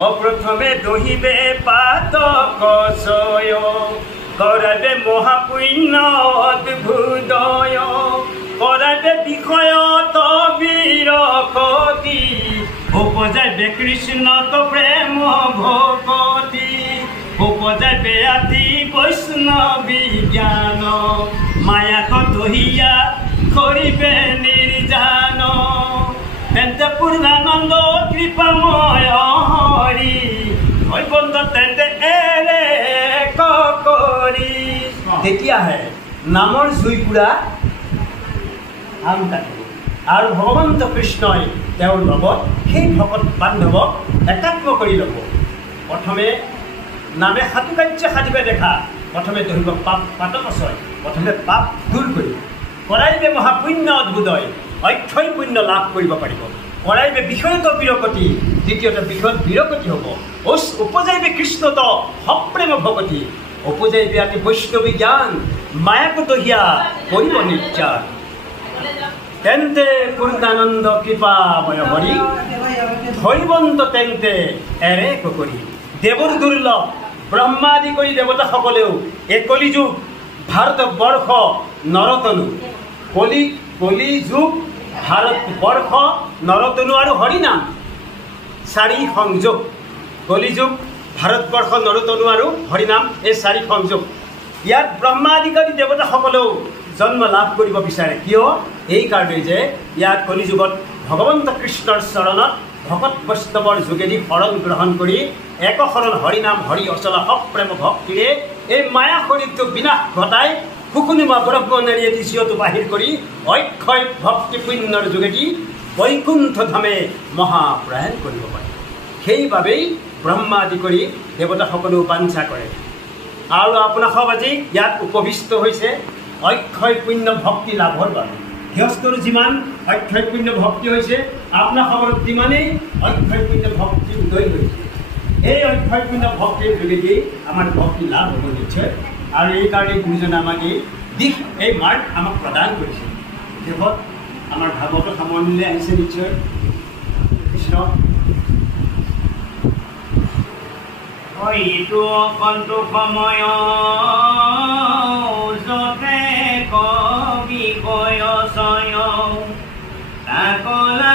প্রথমে দহিবে পাতক সয় করাবে মহাপুণ্য অদ্ভুদয় করাবে বিষয় তবীর কতি উপজাইবে কৃষ্ণ তো প্রেম ভকতি উপজাইবে আদি বৈষ্ণবী জ্ঞান মায়াক দহিয়া করিবে নির্জান তেন্তে পূর্ণানন্দ কৃপাময় হরি ওই বন্ধ তেন্তে এরে করি তেতিয়া হে নামৰ জুইকুৰা আন কাটিব আৰু ভগৱন্ত কৃষ্ণই তেওঁৰ লগত সেই ভকত বান্ধৱক একাত্ম কৰি ল'ব। প্ৰথমে নামে সাধু কাৰ্য সাধিবে দেখা প্ৰথমে দহিব পাপ পাতকচয় প্ৰথমে পাপ দূৰ কৰিব কৰাইবে মহাপুণ্য অদ্ভুদয় অক্ষয় পুণ্য লাভ কৰিব পাৰিব কৰাইবে বিষয়ত বিৰকতি দ্বিতীয়তে বিষয়ত বিৰকতি হ'ব উপজাইবে কৃষ্ণত সপ্ৰেম ভকতি উপজাইবে আদি বৈষ্ণৱী জ্ঞান মায়াক দহিয়া কৰিব নিৰ্যান তেন্তে পূৰ্ণানন্দ কৃপাময় হৰি ধৈবন্ত তেন্তে এৰে কৰি দেৱৰ দুৰ্লভ ব্ৰহ্মাদি কৰি দেৱতাসকলেও এই কলিযুগ ভাৰতবৰ্ষ নৰতনু কলিযুগ ভাৰতবৰ্ষ নৰতনু আৰু হৰিনাম চাৰি সংযোগ কলিযুগ ভাৰতবৰ্ষ নৰতনু আৰু হৰিনাম এই চাৰি সংযোগ ইয়াত ব্ৰহ্মাধিকাৰী দেৱতাসকলেও জন্ম লাভ কৰিব বিচাৰে কিয় এই কাৰণেই যে ইয়াত কলিযুগত ভগৱন্ত কৃষ্ণৰ চৰণত ভকত বৈষ্ণৱৰ যোগেদি শৰণ গ্ৰহণ কৰি একশৰণ হৰিনাম হৰি অচলা সপ্ৰেম ভক্তিৰে এই মায়া শৰীৰটোক বিনাশ ঘটাই সুকুনিমা ব্ৰহ্মণেৰী এটি চিৰটো বাহিৰ কৰি অক্ষয় ভক্তি পুণ্যৰ যোগেদি বৈকুণ্ঠ ধামে মহাপ্ৰয়াণ কৰিব পাৰে। সেইবাবেই ব্ৰহ্মাদি কৰি দেৱতাসকলেও বাঞ্ছা কৰে আৰু আপোনাৰ সব আজি ইয়াত উপবিষ্ট হৈছে অক্ষয় পুণ্য ভক্তি লাভৰ বাবে। গৃহস্থৰ যিমান অক্ষয় পুণ্য ভক্তি হৈছে আপোনাৰ খবৰত যিমানেই অক্ষয় পুণ্য ভক্তি উদয় হৈছে এই অক্ষয় পুণ্য ভক্তিৰ যোগেদি আমাৰ ভক্তি লাভ হ'ব নিশ্চয়। আৰু এইকাৰণে গুৰুজনে আমাক এই দিশ এই মাৰ্গ আমাক প্ৰদান কৰিছে। দেশত আমাৰ ভাগৱত সামৰণিলৈ আহিছে নিশ্চয় কৃষ্ণ এইটো অকণটো সময় যতে কবি কয় তাকলা